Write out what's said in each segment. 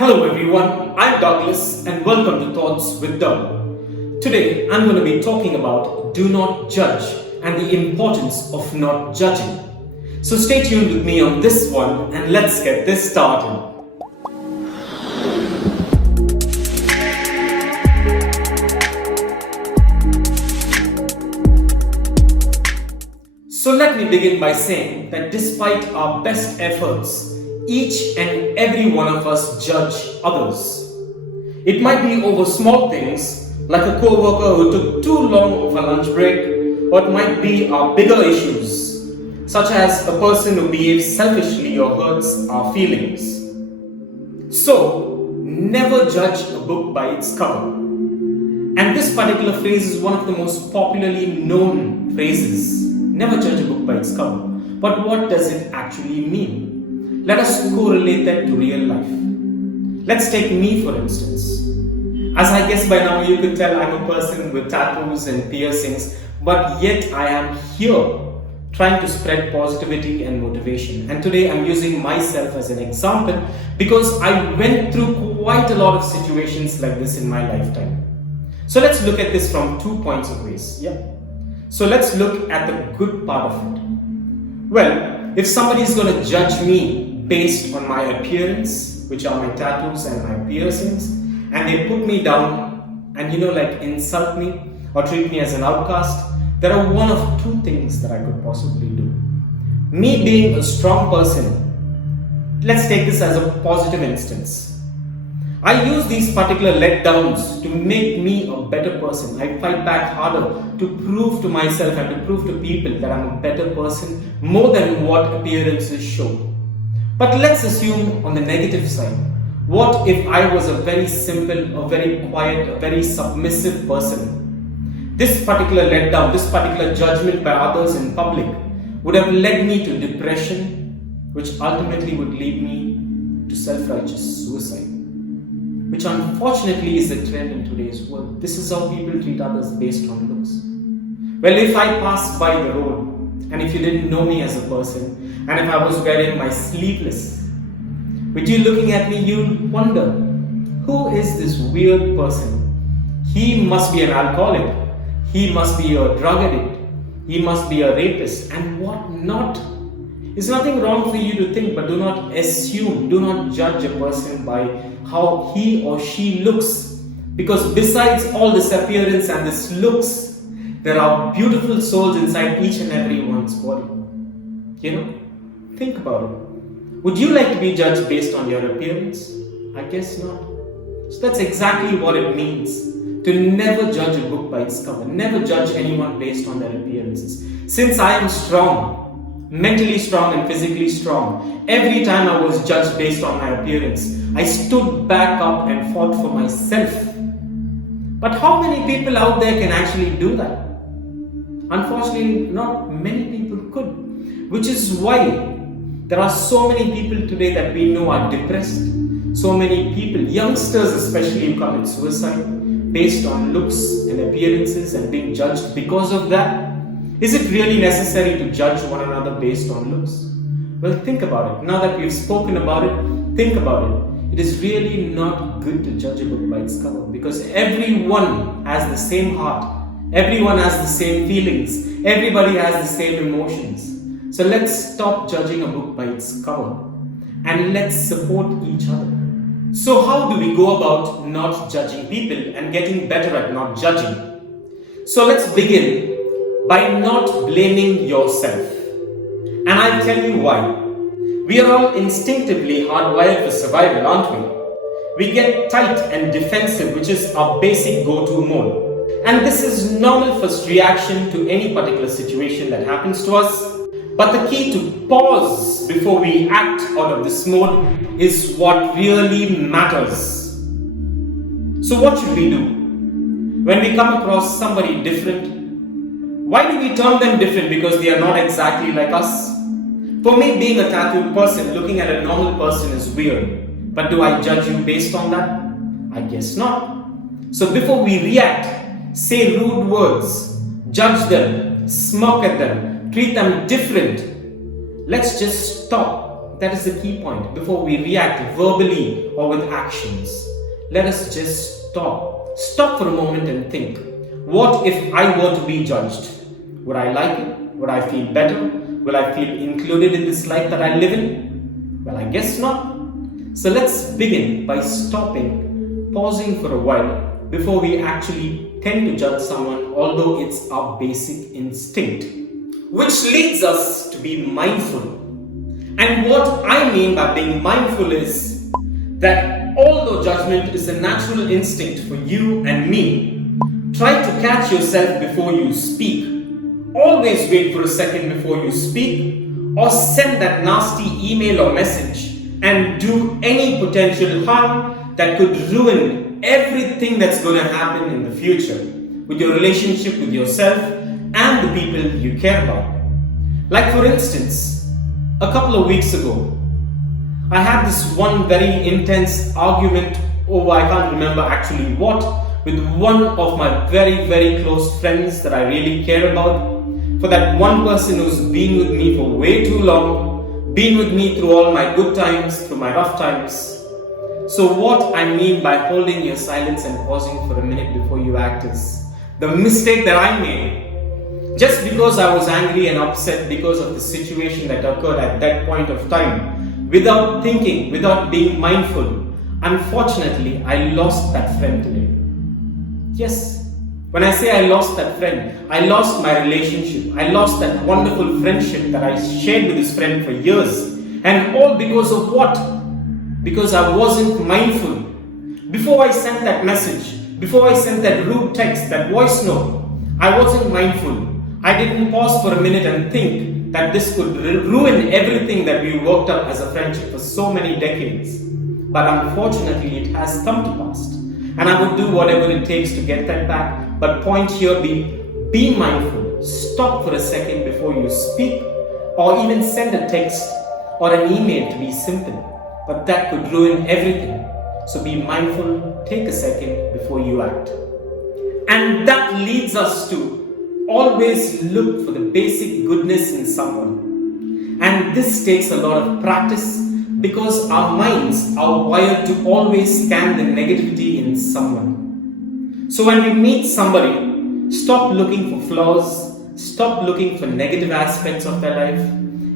Hello everyone, I'm Douglas and welcome to Thoughts with Doug. Today I'm going to be talking about do not judge and the importance of not judging. So stay tuned with me on this one and let's get this started. So let me begin by saying that despite our best efforts, each and every one of us judge others. It might be over small things like a co-worker who took too long of a lunch break, or it might be our bigger issues such as a person who behaves selfishly or hurts our feelings. So, never judge a book by its cover. And this particular phrase is one of the most popularly known phrases. Never judge a book by its cover. But what does it actually mean? Let us correlate that to real life. Let's take me for instance. As I guess by now you could tell, I'm a person with tattoos and piercings, but yet I am here trying to spread positivity and motivation. And today I'm using myself as an example because I went through quite a lot of situations like this in my lifetime. So let's look at this from 2 points of view. So let's look at the good part of it. Well, if somebody is going to judge me based on my appearance, which are my tattoos and my piercings, and they put me down and insult me or treat me as an outcast, there are one of two things that I could possibly do. Me being a strong person, let's take this as a positive instance. I use these particular letdowns to make me a better person. I fight back harder to prove to myself and to prove to people that I'm a better person more than what appearances show. But let's assume on the negative side, what if I was a very simple, a very quiet, a very submissive person? This particular letdown, this particular judgment by others in public would have led me to depression, which ultimately would lead me to self-righteous suicide, which unfortunately is the trend in today's world. This is how people treat others based on looks. Well, if I passed by the road, and if you didn't know me as a person, and if I was wearing my sleeveless, with you looking at me, you'd wonder, who is this weird person? He must be an alcoholic, he must be a drug addict, he must be a rapist, and what not. There's nothing wrong for you to think, but do not assume, do not judge a person by how he or she looks. Because besides all this appearance and this looks, there are beautiful souls inside each and every one's body. Think about it. Would you like to be judged based on your appearance? I guess not. So that's exactly what it means to never judge a book by its cover. Never judge anyone based on their appearances. Since I am strong, mentally strong and physically strong, every time I was judged based on my appearance, I stood back up and fought for myself. But how many people out there can actually do that? Unfortunately, not many people could, which is why there are so many people today that we know are depressed. So many people, youngsters especially, who commit suicide based on looks and appearances and being judged because of that. Is it really necessary to judge one another based on looks? Well, think about it. Now that we've spoken about it, think about it. It is really not good to judge a book by its cover because everyone has the same heart. Everyone has the same feelings. Everybody has the same emotions. So let's stop judging a book by its cover and let's support each other. So how do we go about not judging people and getting better at not judging? So let's begin by not blaming yourself. And I'll tell you why. We are all instinctively hardwired for survival, aren't we? We get tight and defensive, which is our basic go-to mode. And this is normal first reaction to any particular situation that happens to us. But the key to pause before we act out of this mode is what really matters. So what should we do? When we come across somebody different, why do we term them different? Because they are not exactly like us. For me, being a tattooed person, looking at a normal person is weird. But do I judge you based on that? I guess not. So before we react, say rude words, judge them, smirk at them, treat them different. Let's just stop That is the key point. Before we react verbally or with actions, let us just stop. Stop for a moment and think. What if I were to be judged? Would I like it? Would I feel better? Will I feel included in this life that I live in? Well, I guess not. So let's begin by stopping, pausing for a while before we actually tend to judge someone, although it's our basic instinct. Which leads us to be mindful. And what I mean by being mindful is that although judgment is a natural instinct for you and me, try to catch yourself before you speak. Always wait for a second before you speak or send that nasty email or message and do any potential harm that could ruin everything that's going to happen in the future with your relationship with yourself and the people you care about. Like for instance, a couple of weeks ago, I had this one very intense argument over, I can't remember actually what, with one of my very, very close friends that I really care about. For that one person who's been with me for way too long, been with me through all my good times, through my rough times. So what I mean by holding your silence and pausing for a minute before you act is the mistake that I made. Just because I was angry and upset because of the situation that occurred at that point of time, without thinking, without being mindful, unfortunately, I lost that friend today. Yes, when I say I lost that friend, I lost my relationship. I lost that wonderful friendship that I shared with this friend for years. And all because of what? Because I wasn't mindful. Before I sent that message, before I sent that rude text, that voice note, I wasn't mindful. I didn't pause for a minute and think that this could ruin everything that we worked up as a friendship for so many decades. But unfortunately, it has come to pass. And I would do whatever it takes to get that back. But point here be mindful. Stop for a second before you speak or even send a text or an email to be simple. But that could ruin everything. So be mindful, take a second before you act. And that leads us to always look for the basic goodness in someone. And this takes a lot of practice because our minds are wired to always scan the negativity in someone. So when we meet somebody, stop looking for flaws, stop looking for negative aspects of their life.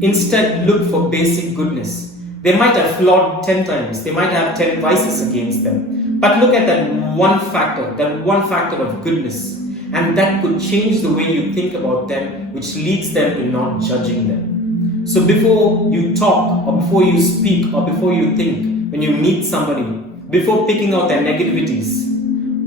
Instead, look for basic goodness. They might have flawed 10 times, they might have 10 vices against them. But look at that one factor of goodness. And that could change the way you think about them, which leads them to not judging them. So before you talk, or before you speak, or before you think, when you meet somebody, before picking out their negativities,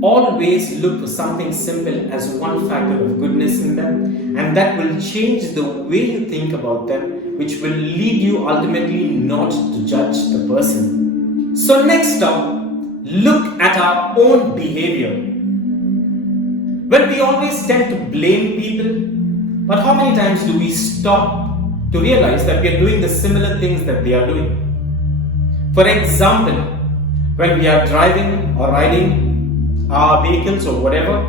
always look for something simple as one factor of goodness in them, and that will change the way you think about them, which will lead you ultimately not to judge the person. So next up, look at our own behavior. Well, we always tend to blame people, but how many times do we stop to realize that we are doing the similar things that they are doing? For example, when we are driving or riding our vehicles or whatever,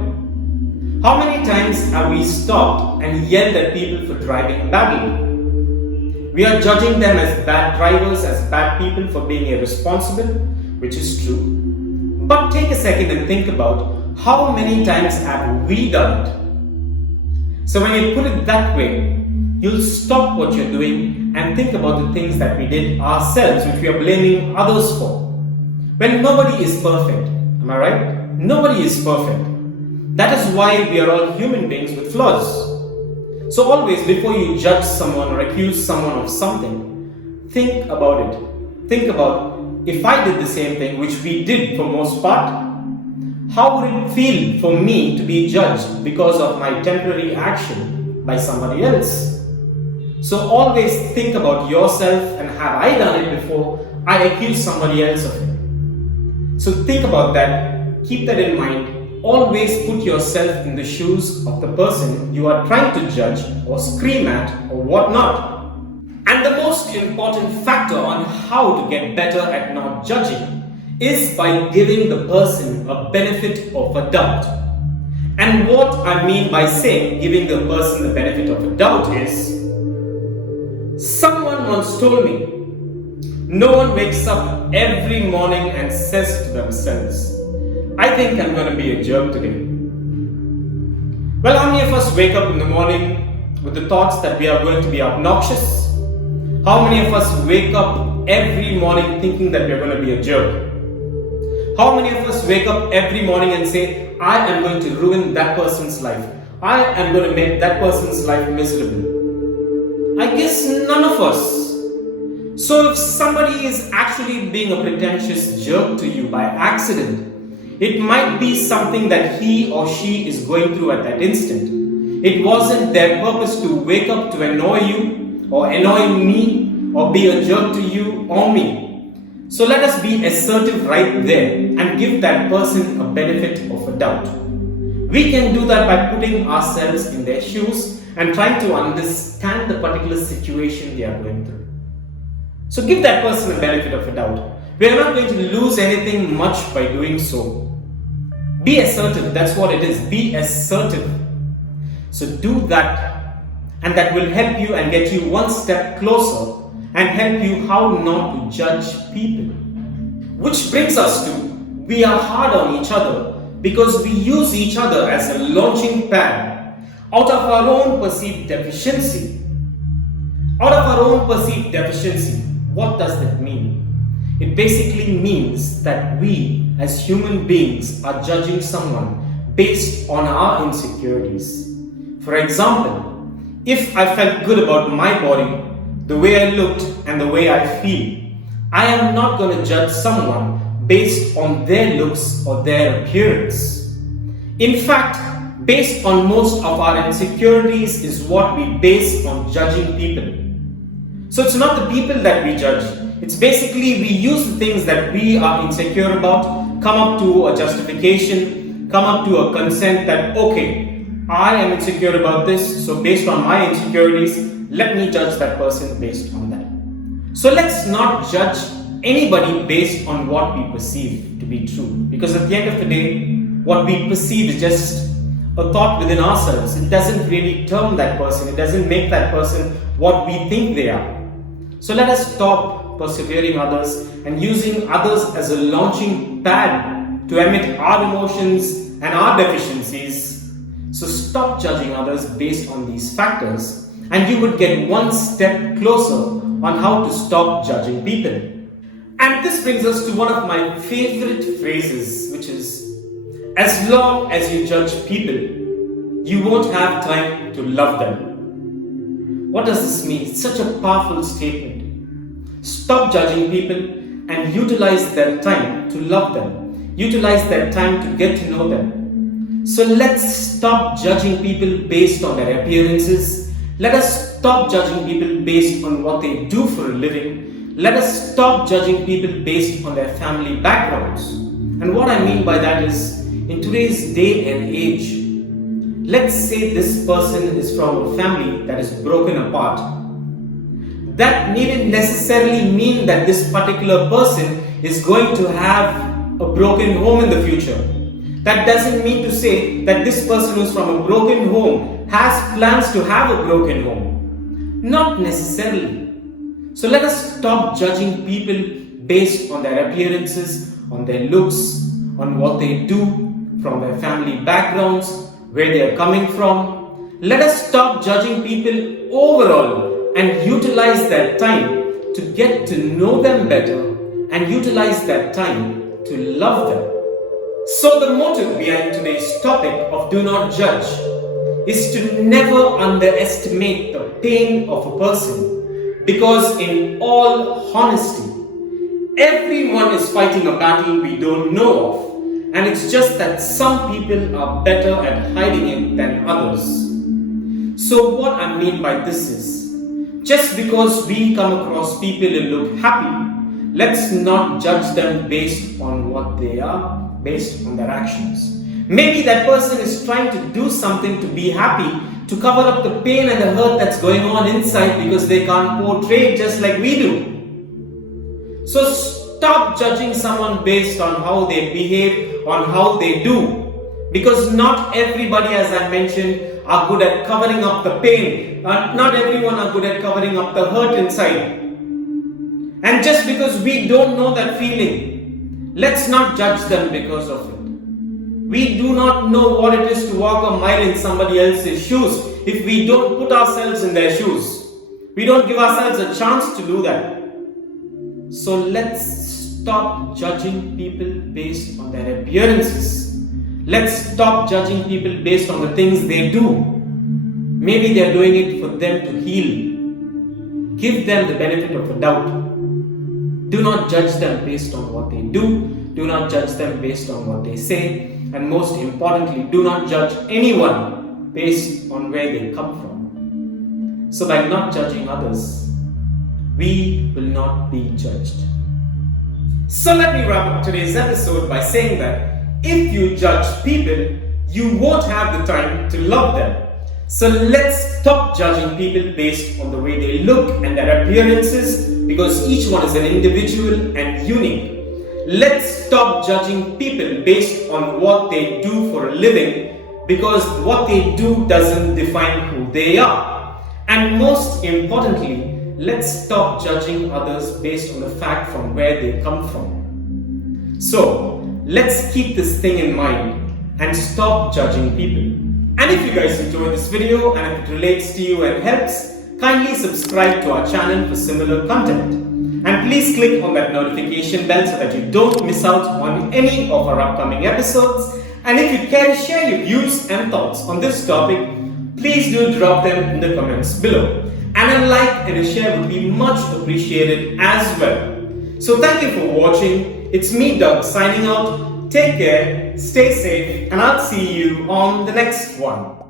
how many times have we stopped and yelled at people for driving badly? We are judging them as bad drivers, as bad people for being irresponsible, which is true. But take a second and think about how many times have we done it? So when you put it that way, you'll stop what you're doing and think about the things that we did ourselves, which we are blaming others for. When nobody is perfect, am I right? Nobody is perfect. That is why we are all human beings with flaws. So always, before you judge someone or accuse someone of something, think about it. Think about, if I did the same thing, which we did for most part, how would it feel for me to be judged because of my temporary action by somebody else? So always think about yourself and have I done it before I accuse somebody else of it? So think about that, keep that in mind. Always put yourself in the shoes of the person you are trying to judge or scream at or whatnot. And the most important factor on how to get better at not judging is by giving the person a benefit of a doubt. And what I mean by saying giving the person the benefit of a doubt is, someone once told me No one wakes up every morning and says to themselves, I think I'm going to be a jerk today. Well, how many of us wake up in the morning with the thoughts that we are going to be obnoxious? How many of us wake up every morning thinking that we are going to be a jerk? How many of us wake up every morning and say, I am going to ruin that person's life. I am going to make that person's life miserable. I guess none of us. So if somebody is actually being a pretentious jerk to you by accident, it might be something that he or she is going through at that instant. It wasn't their purpose to wake up to annoy you or annoy me or be a jerk to you or me. So let us be assertive right there and give that person a benefit of a doubt. We can do that by putting ourselves in their shoes and trying to understand the particular situation they are going through. So give that person a benefit of a doubt. We are not going to lose anything much by doing so. Be assertive, that's what it is. Be assertive. So do that, and that will help you and get you one step closer and help you how not to judge people. Which brings us to, we are hard on each other because we use each other as a launching pad out of our own perceived deficiency. Out of our own perceived deficiency, what does that mean? It basically means that we as human beings are judging someone based on our insecurities. For example, if I felt good about my body, the way I looked and the way I feel, I am not going to judge someone based on their looks or their appearance. In fact, based on most of our insecurities is what we base on judging people. So it's not the people that we judge. It's basically we use the things that we are insecure about, come up to a justification, come up to a consent that, okay, I am insecure about this, so based on my insecurities, let me judge that person based on that. So let's not judge anybody based on what we perceive to be true. Because at the end of the day, what we perceive is just a thought within ourselves. It doesn't really term that person, it doesn't make that person what we think they are. So let us stop persevering others and using others as a launching pad to emit our emotions and our deficiencies. So stop judging others based on these factors, and you would get one step closer on how to stop judging people. And this brings us to one of my favorite phrases, which is, as long as you judge people, you won't have time to love them. What does this mean? It's such a powerful statement. Stop judging people and utilize their time to love them. Utilize their time to get to know them. So let's stop judging people based on their appearances. Let us stop judging people based on what they do for a living. Let us stop judging people based on their family backgrounds. And what I mean by that is, in today's day and age, let's say this person is from a family that is broken apart. That needn't necessarily mean that this particular person is going to have a broken home in the future. That doesn't mean to say that this person who's from a broken home has plans to have a broken home. Not necessarily. So let us stop judging people based on their appearances, on their looks, on what they do, from their family backgrounds, where they are coming from. Let us stop judging people overall and utilize that time to get to know them better and utilize that time to love them. So the motive behind today's topic of do not judge is to never underestimate the pain of a person, because in all honesty, everyone is fighting a battle we don't know of, and it's just that some people are better at hiding it than others. So what I mean by this is, just because we come across people who look happy, let's not judge them based on what they are, based on their actions. Maybe that person is trying to do something to be happy, to cover up the pain and the hurt that's going on inside because they can't portray it just like we do. So stop judging someone based on how they behave, on how they do. Because not everybody, as I mentioned, are good at covering up the pain. Not everyone are good at covering up the hurt inside. And just because we don't know that feeling, let's not judge them because of it. We do not know what it is to walk a mile in somebody else's shoes if we don't put ourselves in their shoes. We don't give ourselves a chance to do that. So let's stop judging people based on their appearances. Let's stop judging people based on the things they do. Maybe they're doing it for them to heal. Give them the benefit of the doubt. Do not judge them based on what they do. Do not judge them based on what they say. And most importantly, do not judge anyone based on where they come from. So by not judging others, we will not be judged. So let me wrap up today's episode by saying that if you judge people, you won't have the time to love them. So let's stop judging people based on the way they look and their appearances, because each one is an individual and unique. Let's stop judging people based on what they do for a living, because what they do doesn't define who they are. And most importantly, let's stop judging others based on the fact from where they come from. So, let's keep this thing in mind and stop judging people. And if you guys enjoyed this video and if it relates to you and helps, kindly subscribe to our channel for similar content. And please click on that notification bell so that you don't miss out on any of our upcoming episodes. And if you care to share your views and thoughts on this topic, please do drop them in the comments below. And a like and a share would be much appreciated as well. So thank you for watching. It's me, Doug, signing out. Take care, stay safe, and I'll see you on the next one.